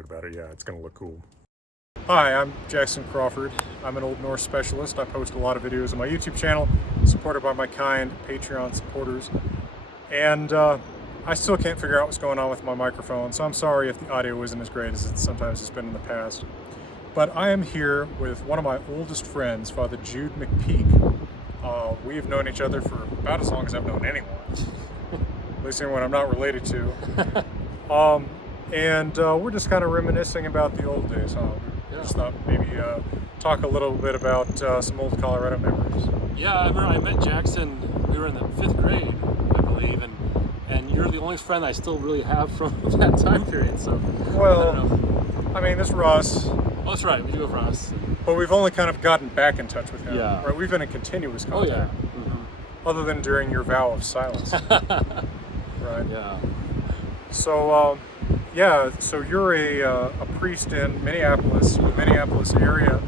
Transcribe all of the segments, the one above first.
excited about it. Yeah, it's going to look cool. Hi, I'm Jackson Crawford. I'm an Old Norse specialist. I post a lot of videos on my YouTube channel, supported by my kind Patreon supporters. And I still can't figure out what's going on with my microphone, so I'm sorry if the audio isn't as great as it sometimes has been in the past. But I am here with one of my oldest friends, Father Jude McPeak. We have known each other for about as long as I've known anyone. At least anyone I'm not related to. We're just kind of reminiscing about the old days, huh? Just thought maybe talk a little bit about some old Colorado memories. Yeah, I remember I met Jackson, we were in the 5th grade, I believe, and you're the only friend I still really have from that time period, so well, I don't know. I mean, this Russ. Oh, that's right, we do have Russ. But we've only kind of gotten back in touch with him. Yeah. Right? We've been in continuous Oh, yeah. contact. Other than during your vow of silence. Right? Yeah. So, so you're a priest in Minneapolis, the Minneapolis area,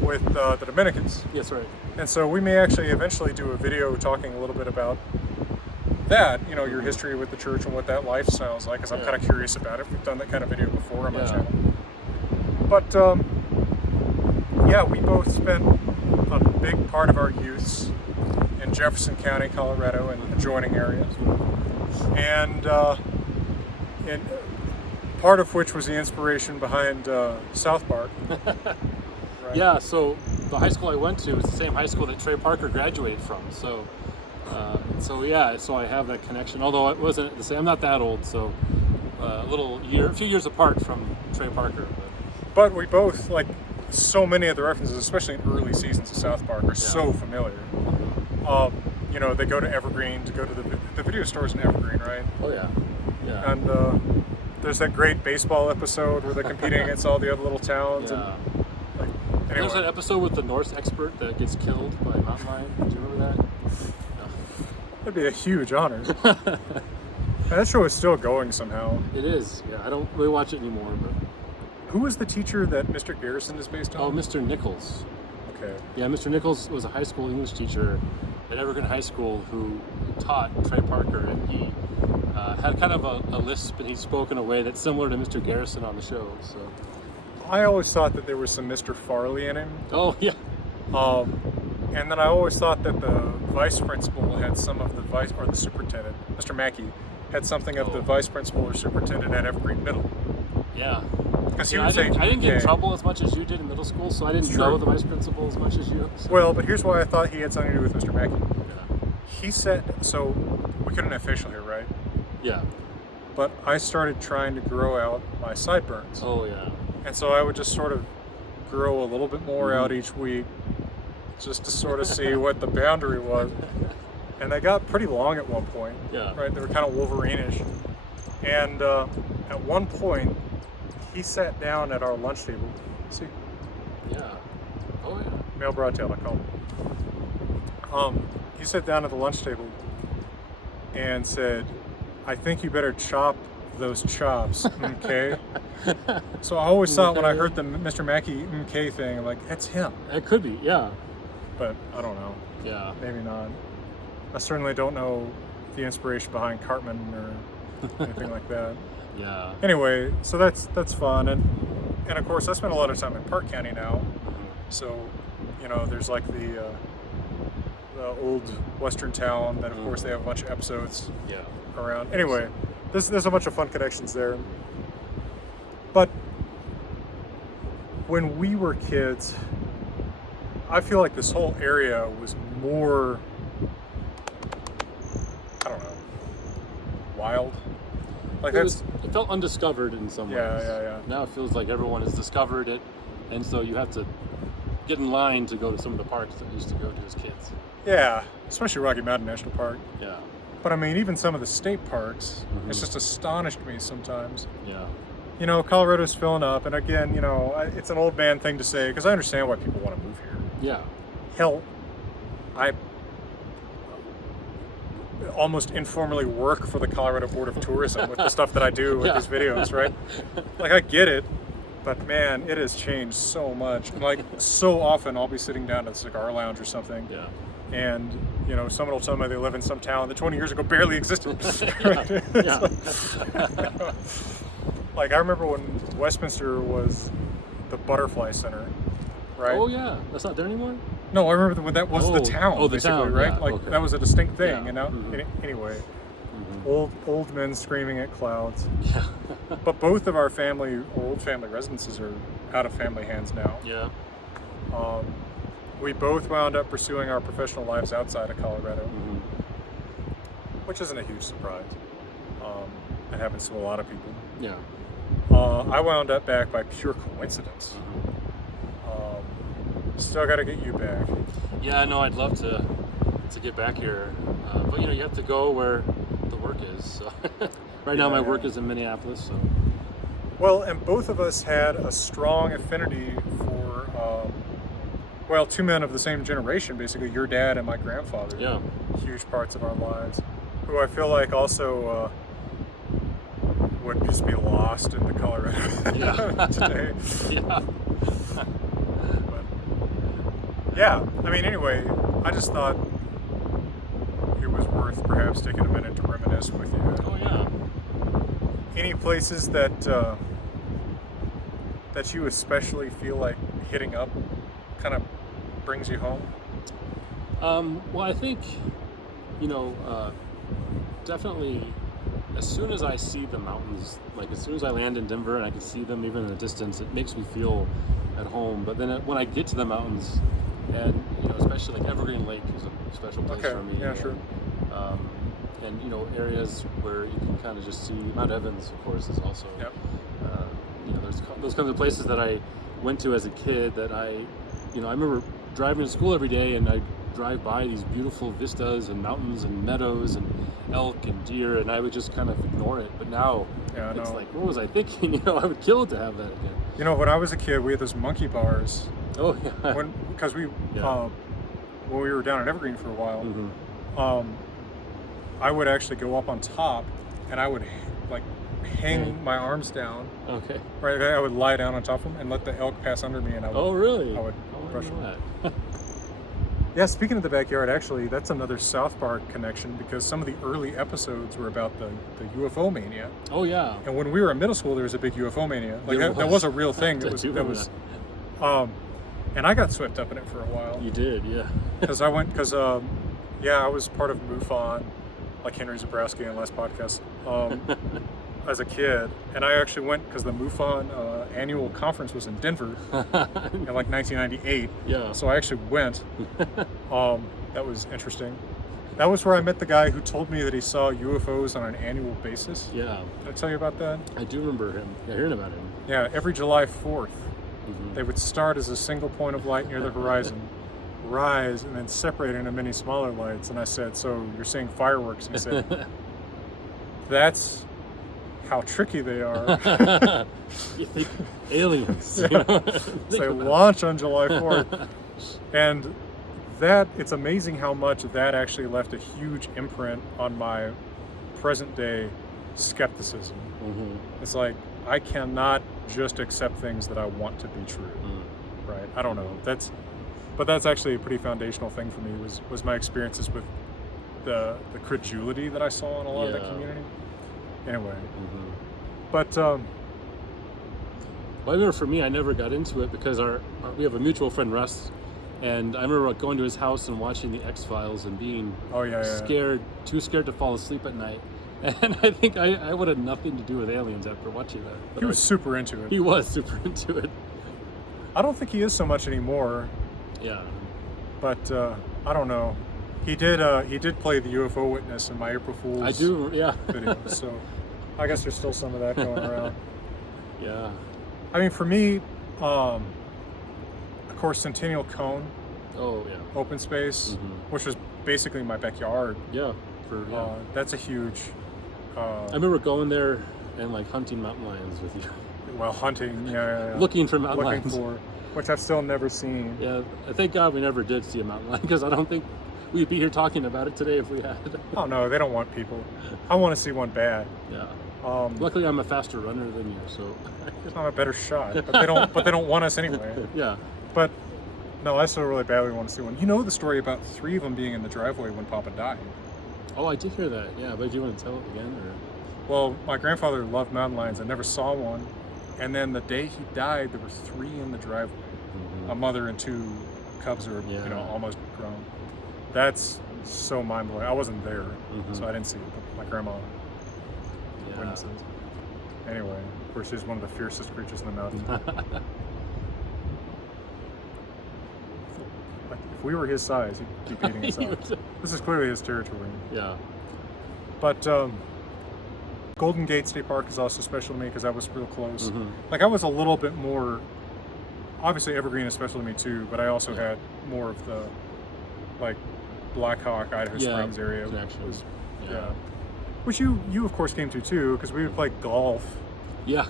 with the Dominicans. Yes, right. And so we may actually eventually do a video talking a little bit about that, you know, your history with the church and what that lifestyle is like, because I'm kind of curious about it. We've done that kind of video before on my channel. But, we both spent a big part of our youths in Jefferson County, Colorado, and adjoining areas. And part of which was the inspiration behind South Park. Right? Yeah, so the high school I went to was the same high school that Trey Parker graduated from. So I have that connection. Although it wasn't the same. I'm not that old, so a few years apart from Trey Parker. But we both, like, so many of the references, especially in early seasons of South Park, are so familiar. You know, they go to Evergreen to go to the video stores in Evergreen, right? Oh yeah, yeah. And there's that great baseball episode where they're competing against all the other little towns. Yeah. And, anyway. There's that episode with the Norse expert that gets killed by a mountain lion. Do you remember that? No. That'd be a huge honor. That show is still going somehow. It is. Yeah, I don't really watch it anymore. But who was the teacher that Mr. Garrison is based on? oh, Mr. Nichols. Okay. Yeah, Mr. Nichols was a high school English teacher at Evergreen High School who taught Trey Parker, and he had kind of a lisp, and he spoke in a way that's similar to Mr. Garrison on the show. So I always thought that there was some Mr. Farley in him. oh yeah. And then I always thought that the vice principal had some of the superintendent, Mr. Mackey, had something of the vice principal or superintendent at Evergreen Middle. Yeah. Because he I would say, didn't get in trouble as much as you did in middle school, so I didn't know the vice principal as much as you. So. Well, but here's why I thought he had something to do with Mr. Mackey. Yeah. He said, so we couldn't have facial hair, right? Yeah. But I started trying to grow out my sideburns. Oh yeah. And so I would just sort of grow a little bit more out each week, just to sort of see what the boundary was. And they got pretty long at one point. Yeah. Right? They were kind of Wolverine-ish. And at one point, he sat down at our lunch table. See? Yeah. Oh yeah. Male broadtail, I call him. He sat down at the lunch table and said, "I think you better chop those chops, okay?" So I always thought when I heard the Mr. Mackey okay thing, I'm like, that's him. It could be, yeah. But I don't know. Yeah. Maybe not. I certainly don't know the inspiration behind Cartman or anything like that. Yeah. Anyway, so that's fun, and of course I spend a lot of time in Park County now, so you know there's like the old western town that of course they have a bunch of episodes around. Anyway, there's a bunch of fun connections there. But when we were kids, I feel like this whole area was more, I don't know, wild. Like it felt undiscovered in some ways. Yeah. Now it feels like everyone has discovered it, and so you have to get in line to go to some of the parks that we used to go to as kids. Yeah, especially Rocky Mountain National Park. Yeah. But I mean, even some of the state parks, it's just astonished me sometimes. Yeah. You know, Colorado's filling up, and again, you know, it's an old man thing to say, because I understand why people want to move here. Yeah. Hell, I almost informally work for the Colorado Board of Tourism with the stuff that I do with these videos, right? Like, I get it, but man, it has changed so much. Like, so often I'll be sitting down at a cigar lounge or something, and you know, someone will tell me they live in some town that 20 years ago barely existed. Like, I remember when Westminster was the Butterfly Center, right? Oh yeah, that's not there anymore. No, I remember when that was the town. Oh, the basically, town, right? yeah, Like okay. that was a distinct thing. Yeah. You know. Anyway, old men screaming at clouds. Yeah. But both of our old family residences are out of family hands now. Yeah. We both wound up pursuing our professional lives outside of Colorado, which isn't a huge surprise. It happens to a lot of people. Yeah. I wound up back by pure coincidence. Still got to get you back. Yeah, no, I'd love to get back here, but you have to go where the work is. So right now, my work is in Minneapolis. So well, and both of us had a strong affinity for, two men of the same generation, basically your dad and my grandfather. yeah, Huge parts of our lives, who I feel like also would just be lost in the Colorado today. yeah, Yeah, I mean, anyway, I just thought it was worth perhaps taking a minute to reminisce with you. oh yeah. Any places that that you especially feel like hitting up kind of brings you home? Well, I think definitely. As soon as I see the mountains, like as soon as I land in Denver and I can see them even in the distance, it makes me feel at home. But then when I get to the mountains, and especially like Evergreen Lake is a special place for me. Yeah, sure. And areas where you can kind of just see Mount Evans, of course, is also. Yep. There's those kinds of places that I went to as a kid that I remember driving to school every day, and I drive by these beautiful vistas and mountains and meadows and elk and deer, and I would just kind of ignore it. But now it's like, what was I thinking? I would kill to have that again. When I was a kid, we had those monkey bars. Oh yeah. Because when we were down at Evergreen for a while, I would actually go up on top, and I would hang my arms down. Okay. Right, I would lie down on top of them and let the elk pass under me, and I would. Oh really? I would brush know them. that. Yeah, speaking of the backyard, actually, that's another South Park connection, because some of the early episodes were about the UFO mania. Oh yeah. And when we were in middle school, there was a big UFO mania. Like that was a real thing. And I got swept up in it for a while. You did, yeah. Because I was part of MUFON, like Henry Zabrowski on last podcast, as a kid. And I actually went because the MUFON annual conference was in Denver in like 1998. Yeah. So I actually went. That was interesting. That was where I met the guy who told me that he saw UFOs on an annual basis. Yeah. Did I tell you about that? I do remember him. Yeah, hearing about him. Yeah, every July 4th, they would start as a single point of light near the horizon, rise, and then separate into many smaller lights. And I said, "So you're seeing fireworks?" And he said, "That's how tricky they are." You think aliens? They launch on July 4th. And it's amazing how much that actually left a huge imprint on my present day skepticism. It's like, I cannot just accept things that I want to be true, right? I don't know. But that's actually a pretty foundational thing for me, was my experiences with the credulity that I saw in a lot of the community. Anyway, but well, I remember for me, I never got into it because we have a mutual friend, Russ, and I remember going to his house and watching the X-Files and being too scared to fall asleep at night. And I think I would have nothing to do with aliens after watching that. But he was super into it. He was super into it. I don't think he is so much anymore. Yeah. But I don't know. He did play the UFO witness in my April Fool's video. So I guess there's still some of that going around. Yeah. I mean, for me, of course, Centennial Cone. Oh yeah. Open space, which was basically my backyard. Yeah. That's a huge. I remember going there and hunting mountain lions with you. Well, hunting, Looking for mountain lions. Which I've still never seen. Yeah, thank God we never did see a mountain lion, because I don't think we'd be here talking about it today if we had. Oh no, they don't want people. I want to see one bad. Yeah. Luckily, I'm a faster runner than you, so I'm a better shot. But they don't want us anyway. Yeah. But no, I still really badly want to see one. You know the story about 3 of them being in the driveway when Papa died. Oh, I did hear that. Yeah, but do you want to tell it again, or? Well, my grandfather loved mountain lions. I never saw one. And then the day he died, there were 3 in the driveway. A mother and 2 cubs who were, you know, almost grown. That's so mind-blowing. I wasn't there, so I didn't see it, but my grandma witnesses. Anyway, of course, she's one of the fiercest creatures in the mountains. Like, if we were his size, he'd be beating us up. This is clearly his territory. Yeah. But Golden Gate State Park is also special to me because that was real close. Like, I was a little bit more, obviously Evergreen is special to me too, but I also had more of the, like, Black Hawk, Idaho Springs area. Was, which you of course came to too, because we would play golf. Yeah.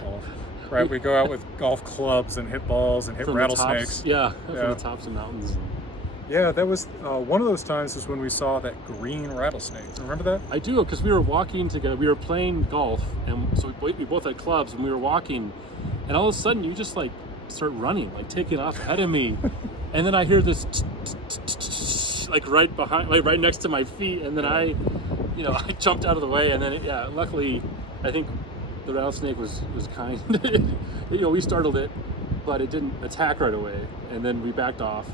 Golf. Right, we go out with golf clubs and hit balls and hit rattlesnakes. From the tops of mountains. Yeah, that was one of those times is when we saw that green rattlesnake. Remember that? I do, because we were walking together. We were playing golf, and so we both had clubs, and we were walking, and all of a sudden you just like start running, like taking off ahead of me, and then I hear this like right behind, like right next to my feet, and then I jumped out of the way, and then luckily, I think the rattlesnake was kind. We startled it, but it didn't attack right away, and then we backed off.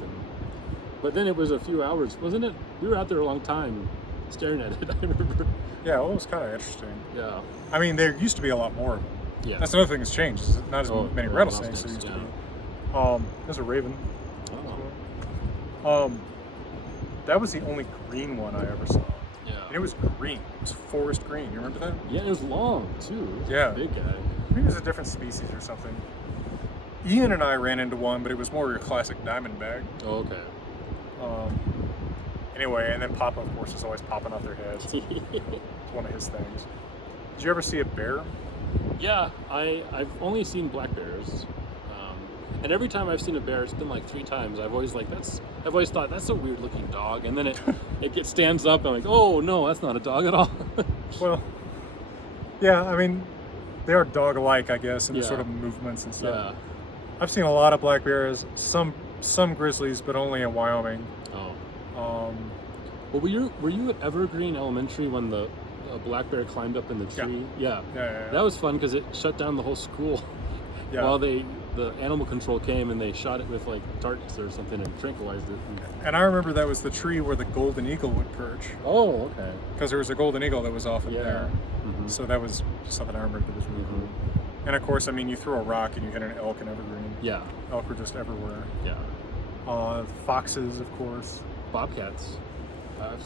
But then it was a few hours, wasn't it? We were out there a long time staring at it, I remember. Yeah, well, it was kind of interesting. Yeah. I mean, there used to be a lot more of them. Yeah. That's another thing that's changed, is not as many rattlesnakes as there used to be. There's a raven. Oh. That was the only green one I ever saw. Yeah. And it was green. It was forest green. You remember that? Yeah, it was long, too. Yeah. Big guy. Maybe it was a different species or something. Ian and I ran into one, but it was more your classic diamondback. Oh, okay. Anyway, and then Papa, of course, is always popping out their heads. It's one of his things. Did you ever see a bear? Yeah, I've only seen black bears, and every time I've seen a bear, it's been like 3 times. I've always thought that's a weird looking dog, and then it stands up, and I'm like, oh no, that's not a dog at all. Well, yeah, I mean, they are dog-alike, I guess, in sort of movements and stuff. Yeah. I've seen a lot of black bears, some grizzlies, but only in Wyoming. Well, were you at Evergreen Elementary when the black bear climbed up in the tree? Yeah. That was fun because it shut down the whole school. While the animal control came and they shot it with like darts or something and tranquilized it. And I remember that was the tree where the golden eagle would perch. Oh, okay. Because there was a golden eagle that was off in there. So that was something I remember that was really cool. And of course, I mean, you throw a rock and you hit an elk in Evergreen. Yeah. Elk were just everywhere. Yeah. Foxes, of course. Bobcats. I've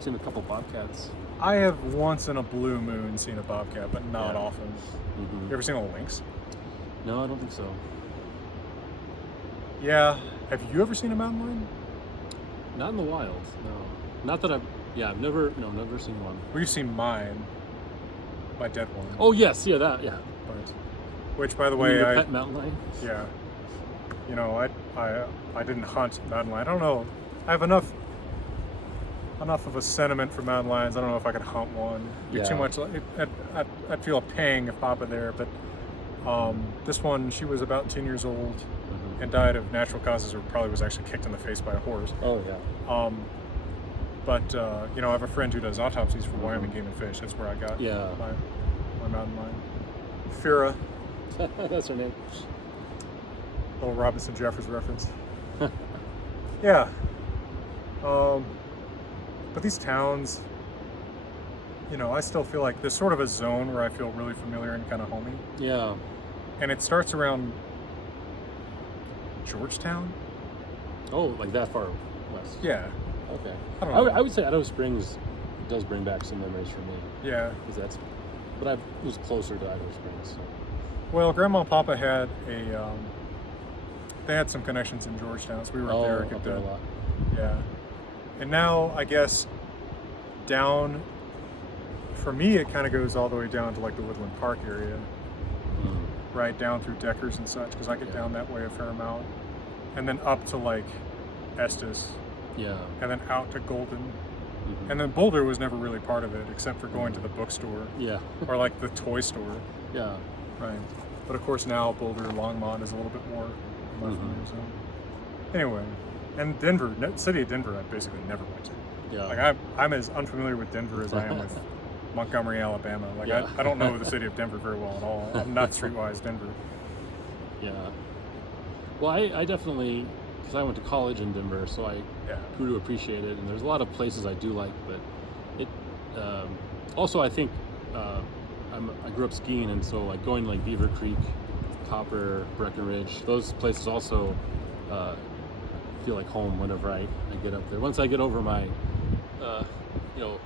seen a couple bobcats. I have once in a blue moon seen a bobcat, but not often. You ever seen a lynx? No, I don't think so. Yeah. Have you ever seen a mountain lion? Not in the wild, no. Not that I've never seen one. Well, you've seen mine. My dead one. Oh, yes, that. Which, by the way, your pet mountain lion? Yeah. You know, I didn't hunt mountain lion. I don't know. I have enough of a sentiment for mountain lions. I don't know if I could hunt one. Too much. I'd feel a pang if Papa there. But this one, she was about 10 years old and died of natural causes, or probably was actually kicked in the face by a horse. Oh yeah. But I have a friend who does autopsies for Wyoming Game and Fish. That's where I got my mountain lion. Fira. That's her name. Little Robinson Jeffers reference. Yeah. But these towns, I still feel like there's sort of a zone where I feel really familiar and kind of homey. Yeah. And it starts around Georgetown. Oh, like that far west? Yeah. Okay. I don't know. I would say Idaho Springs does bring back some memories for me. Yeah. But I was closer to Idaho Springs. So. Well, Grandma and Papa had they had some connections in Georgetown, so we were up there a lot. Yeah. And now, I guess, down, for me, it kind of goes all the way down to like the Woodland Park area, right down through Deckers and such, because I get down that way a fair amount. And then up to like Estes. Yeah. And then out to Golden. And then Boulder was never really part of it, except for going to the bookstore. Yeah. Or like the toy store. Yeah. Right. But of course now Boulder, Longmont is a little bit more in my familiar zone. Anyway, and Denver, city of Denver, I basically never went to. Yeah. Like I'm as unfamiliar with Denver as I am Montgomery, Alabama. Like Yeah. I don't know the city of Denver very well at all. I'm not streetwise Denver. Yeah. Well, I definitely, because I went to college in Denver, so I Yeah. grew to appreciate it. And there's a lot of places I do like, but it also I think I grew up skiing, and so like going to like Beaver Creek, Copper, Breckenridge, those places also feel like home whenever I get up there. Once I get over my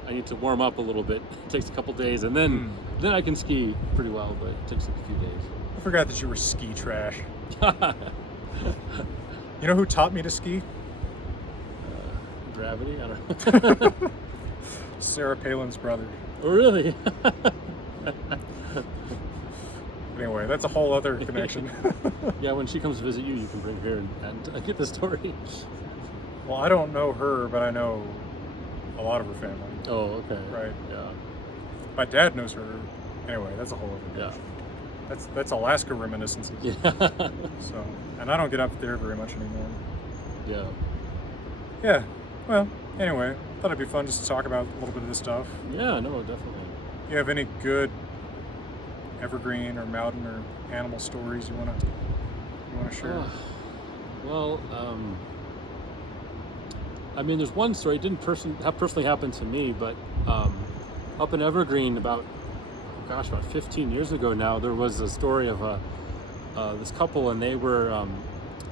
I need to warm up a little bit. It takes a couple days, and then I can ski pretty well, but it takes like a few days. I forgot that you were ski trash. You know who taught me to ski? Gravity? I don't know. Sarah Palin's brother. Oh, really? Anyway, that's a whole other connection. Yeah, when she comes to visit you, you can bring her and get the story. Well, I don't know her, but I know a lot of her family. Oh, okay. Right. Yeah. My dad knows her. Anyway, that's a whole other connection. Yeah. That's Alaska Reminiscences. Yeah. So, and I don't get up there very much anymore. Yeah. Yeah. Well, anyway, thought it'd be fun just to talk about a little bit of this stuff. Yeah, no, definitely. You have any good evergreen or mountain or animal stories you wanna share? Well, I mean, there's one story. It didn't personally happen to me, but up in Evergreen about 15 years ago now, there was a story of this couple, and they were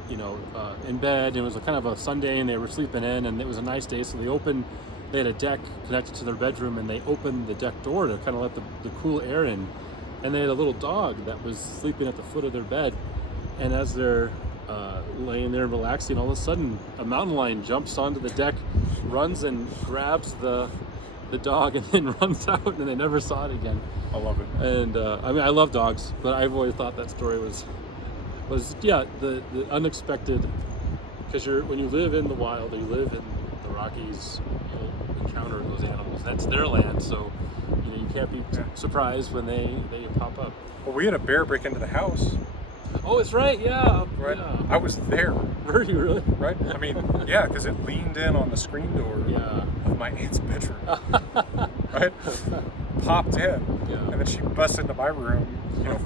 in bed. It was a kind of a Sunday, and they were sleeping in, and it was a nice day, so they had a deck connected to their bedroom, and they opened the deck door to kind of let the cool air in, and they had a little dog that was sleeping at the foot of their bed, and as they're laying there relaxing, all of a sudden a mountain lion jumps onto the deck, runs and grabs the dog, and then runs out, and they never saw it again. I love it. And I mean, I love dogs, but I've always thought that story was the unexpected, because when you live in the wild, or you live in the Rockies, you'll encounter those animals. That's their land, so you can't be surprised when they pop up. Well, we had a bear break into the house. Oh, it's right, yeah. Right. Yeah. I was there. Were you really? Right. I mean, yeah, because it leaned in on the screen door of my aunt's bedroom. Right. Popped in. Yeah. And then she busted into my room.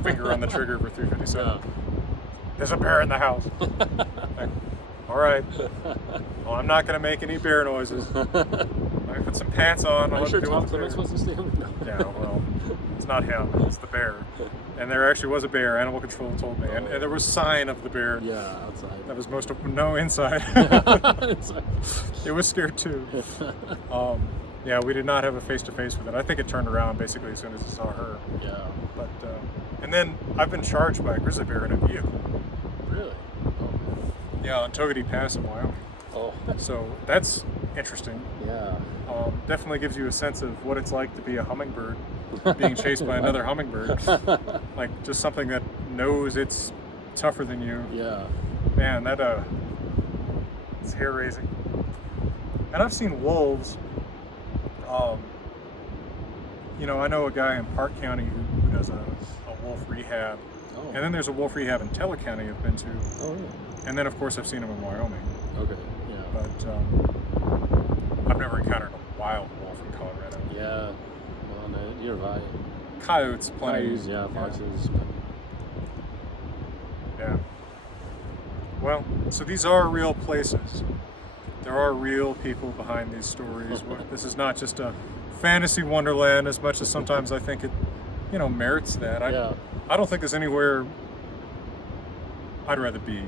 Finger on the trigger for 357. Yeah. There's a bear in the house. Like, all right. Well, I'm not gonna make any bear noises. Let me put some pants on. I'm sure Tom Clements wasn't stealing. Yeah, well, it's not him. It's the bear. And there actually was a bear. Animal control told me, and there was sign of the bear. Yeah, outside. That was no inside. Inside. It was scared too. Yeah, we did not have a face-to-face with it. I think it turned around basically as soon as it saw her. Yeah. But and then I've been charged by a grizzly bear in a vehicle. Really? Yeah, on Togety Pass in Wyoming. Oh. So that's interesting. Yeah. Definitely gives you a sense of what it's like to be a hummingbird being chased by another hummingbird. Like just something that knows it's tougher than you. Yeah. Man, that it's hair raising. And I've seen wolves. I know a guy in Park County who does a wolf rehab. Oh. And then there's a wolf rehab in Teller County I've been to. Oh, yeah. And then of course I've seen them in Wyoming. Okay. Yeah. But I've never encountered a wild wolf in Colorado. Yeah. Well, no, nearby. Coyotes, plenty. Coyotes, yeah, foxes. Yeah. Well, so these are real places. There are real people behind these stories. This is not just a fantasy wonderland as much as sometimes I think it, merits that. I don't think there's anywhere I'd rather be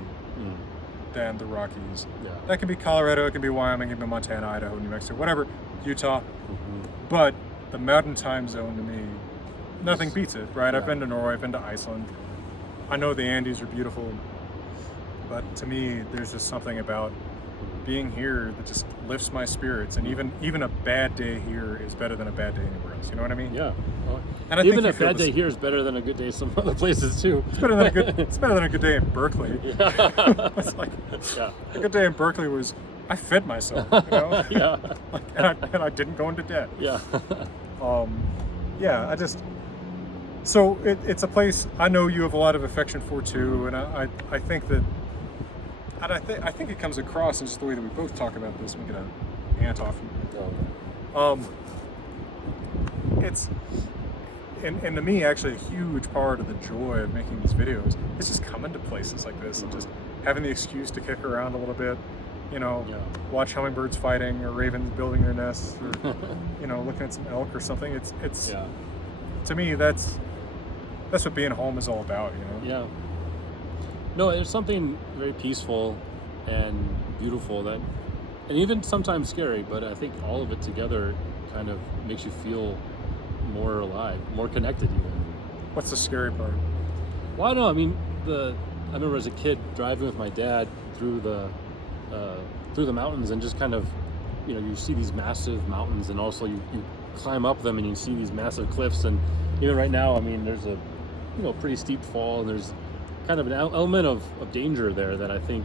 than the Rockies. Yeah. That can be Colorado, it can be Wyoming, it can be Montana, Idaho, New Mexico, whatever, Utah. Mm-hmm. But the mountain time zone to me, nothing beats it, right? Yeah. I've been to Norway, I've been to Iceland. I know the Andes are beautiful, but to me, there's just something about being here that just lifts my spirits. And even a bad day here is better than a bad day anywhere else. You know what I mean? Yeah. And I even think a bad day here is better than a good day some other places too. It's better than a good day in Berkeley. Yeah. It's like a good day in Berkeley was I fed myself, Yeah. and I didn't go into debt. Yeah. So it's a place I know you have a lot of affection for too, and I think that, and I think it comes across in just the way that we both talk about this. We get an ant off. it's and to me, actually, a huge part of the joy of making these videos is just coming to places like this and just having the excuse to kick around a little bit. You know, watch hummingbirds fighting or ravens building their nests, or you know, looking at some elk or something. It's to me, that's what being home is all about. You know. Yeah. No, it's something very peaceful and beautiful that, and even sometimes scary. But I think all of it together kind of makes you feel more alive, more connected. Even. What's the scary part? Well, I don't know. I mean, I remember as a kid driving with my dad through the mountains, and just kind of, you know, you see these massive mountains, and also you climb up them and you see these massive cliffs. And even right now, I mean, there's a, you know, pretty steep fall, and there's kind of an element of danger there that I think,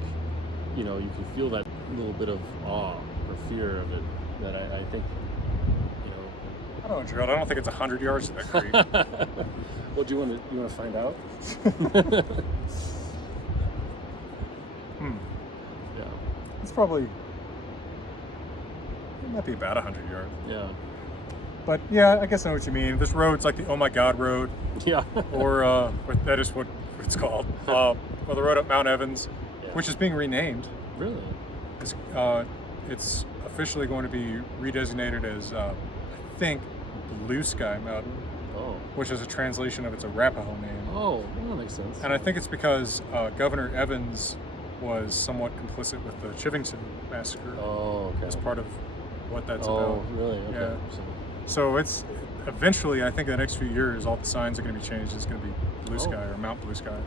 you know, you can feel that little bit of awe or fear of it that I think, you know. I don't know, Gerald. I don't think it's 100 yards to that creek. Well, do you want to find out? Yeah. It's probably, it might be about 100 yards. Yeah. But yeah, I guess I know what you mean. This road's like the Oh My God road. Yeah. or that is what it's called. Well, the road up Mount Evans, which is being renamed. Really? It's officially going to be redesignated as, I think, Blue Sky Mountain. Oh. Which is a translation of its Arapaho name. Oh, that makes sense. And I think it's because Governor Evans was somewhat complicit with the Chivington massacre. Oh, okay. As part of what that's about. about. Really? Okay. Yeah. So it's eventually, I think, the next few years, all the signs are going to be changed. It's going to be Blue Sky or Mount Blue Sky.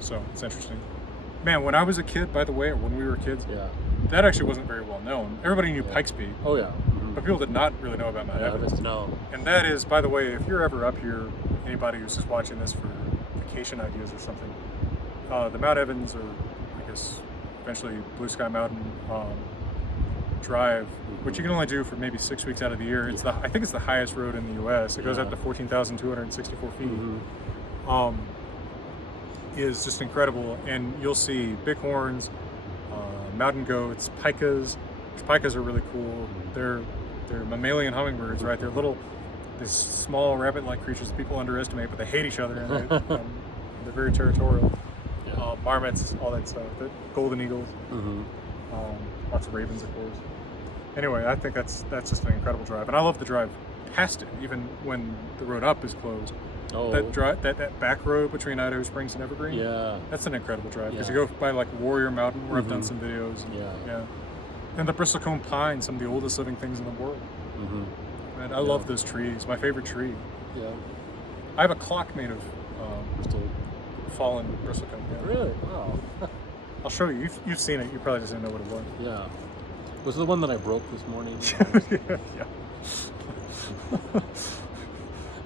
So it's interesting. Man, when I was a kid, by the way, or when we were kids, that actually wasn't very well known. Everybody knew Pikes Peak. Oh yeah. But people did not really know about Mount Evans. No. And that is, by the way, if you're ever up here, anybody who's just watching this for vacation ideas or something, the Mount Evans, or I guess eventually Blue Sky Mountain Drive, which you can only do for maybe 6 weeks out of the year. It's I think it's the highest road in the U.S. It goes up to 14,264 feet. Is just incredible, and you'll see bighorns, mountain goats, pikas. Pikas are really cool. They're mammalian hummingbirds, right? They're these small rabbit-like creatures that people underestimate, but they hate each other, and they're very territorial. Marmots, all that stuff. The golden eagles, lots of ravens, of course. Anyway, I think that's just an incredible drive, and I love the drive past it, even when the road up is closed. Oh. That back road between Idaho Springs and Evergreen. Yeah. That's an incredible drive because you go by like Warrior Mountain, where I've done some videos. And the bristlecone pine, some of the oldest living things in the world. And I love those trees. My favorite tree. Yeah. I have a clock made of fallen bristlecone. Yeah. Really? Wow. I'll show you. You've seen it. You probably just didn't know what it was. Yeah. Was it the one that I broke this morning? Yeah.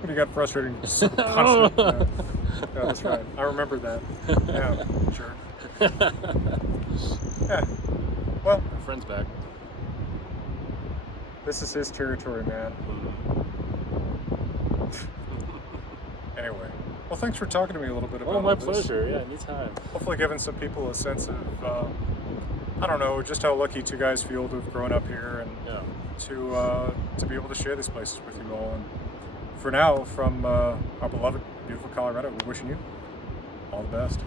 When you got frustrated, you just punched it. Yeah, that's right. I remember that. Yeah, sure. Yeah. Well, my friend's back. This is his territory, man. Anyway, well, thanks for talking to me a little bit about my all this. pleasure. Yeah, anytime. Hopefully giving some people a sense of, I don't know, just how lucky two guys feel to have grown up here and to be able to share these places with you all. And for now, from our beloved, beautiful Colorado, we're wishing you all the best.